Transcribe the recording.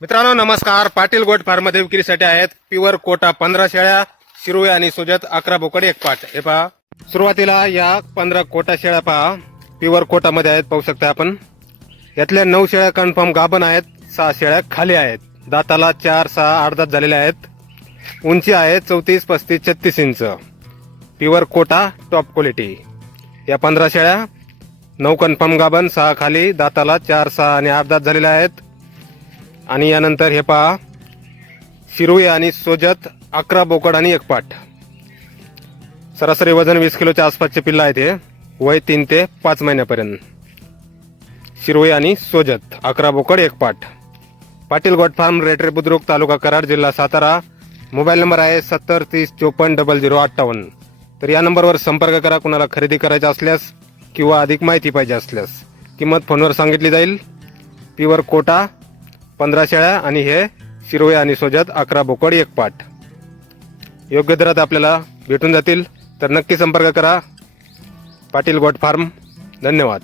मित्रांनो नमस्कार. पाटील गोट फार्ममध्ये विक्रीसाठी आहेत प्युअर कोटा पंधरा शेळ्या शिरुळे आणि सुजत अकरा बोकड एक पाट. हे पहा. सुरुवातीला या पंधरा कोटा शेळ्या पहा. प्युअर कोटामध्ये आहेत पाहू शकता आपण. यातल्या नऊ शेळ्या कन्फर्म गाभण आहेत सहा शेळ्या खाली आहेत. दाताला चार सहा आठ दात झालेल्या आहेत. उंची आहे चौतीस पस्तीस छत्तीस inch. Pure Kota top quality. या पंधरा शेळ्या नऊ कन्फर्म गाभण सहा खाली दाताला चार सहा आणि आठ दात झालेल्या आहेत. आणि यानंतर हे पहा. शिरुई आणि सोजत अकरा बोकड आणि एक पाठ सरासरी वजन वीस किलोच्या आसपासचे पिल्लं आहेत हे. वय तीन ते पाच महिन्यापर्यंत. शिरोई आणि सोजत अकरा बोकड एक पाठ पाटील गोट फार्म रेटरे बुद्रुक तालुका कराड जिल्हा सातारा. मोबाईल नंबर आहे सत्तर तीस चोपन्न डबल झिरो अठ्ठावन्न. तर या नंबरवर संपर्क करा कुणाला खरेदी करायचा असल्यास किंवा अधिक माहिती पाहिजे असल्यास. किंमत फोनवर सांगितली जाईल. प्युअर कोटा पंधरा शेळ्या आणि हे शिरोळे आणि सोजत अकरा बोकड एक पाठ योग्य दरात आपल्याला भेटून जातील. तर नक्की संपर्क करा. Patil goat form. धन्यवाद.